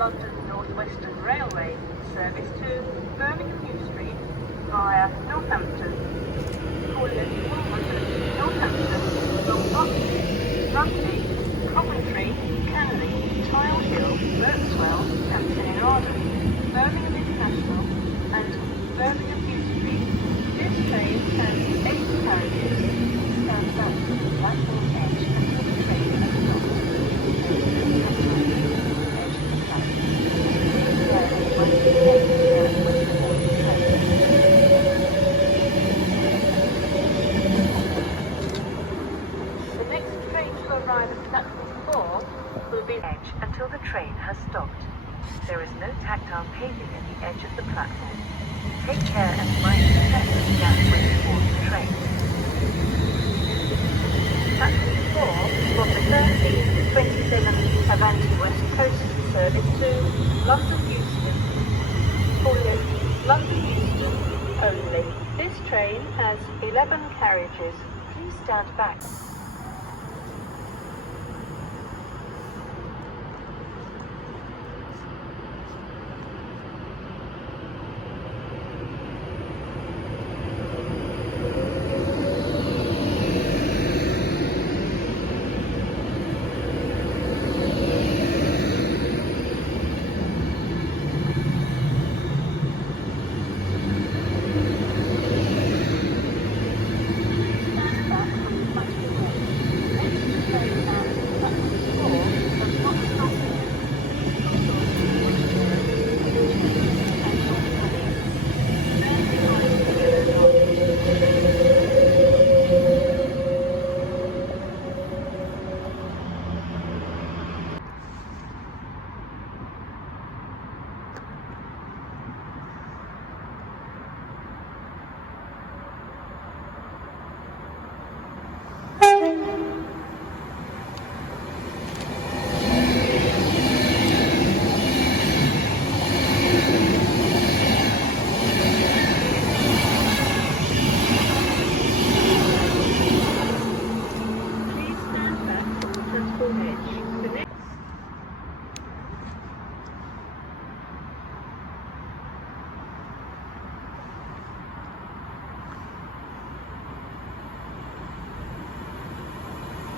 London North Western Railway service to Birmingham New Street via Northampton, Cornwall, Northampton, Longbox, Rugby, Coventry, Canley, Tile Hill, Birkswell, Hampton in Arden, Birmingham International and Birmingham New Street. This train has 8 carriages. Stand back from the platform edge until the train has stopped. The next train to arrive at platform 4 will be edge until the train has stopped. There is no tactile paving at the edge of the platform. Take care and mind the step of the gap when you board the train. Platform 4 from the 13:27 Avanti West Coast service to London Euston. For London Euston only. This train has 11 carriages. Please stand back.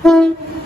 The next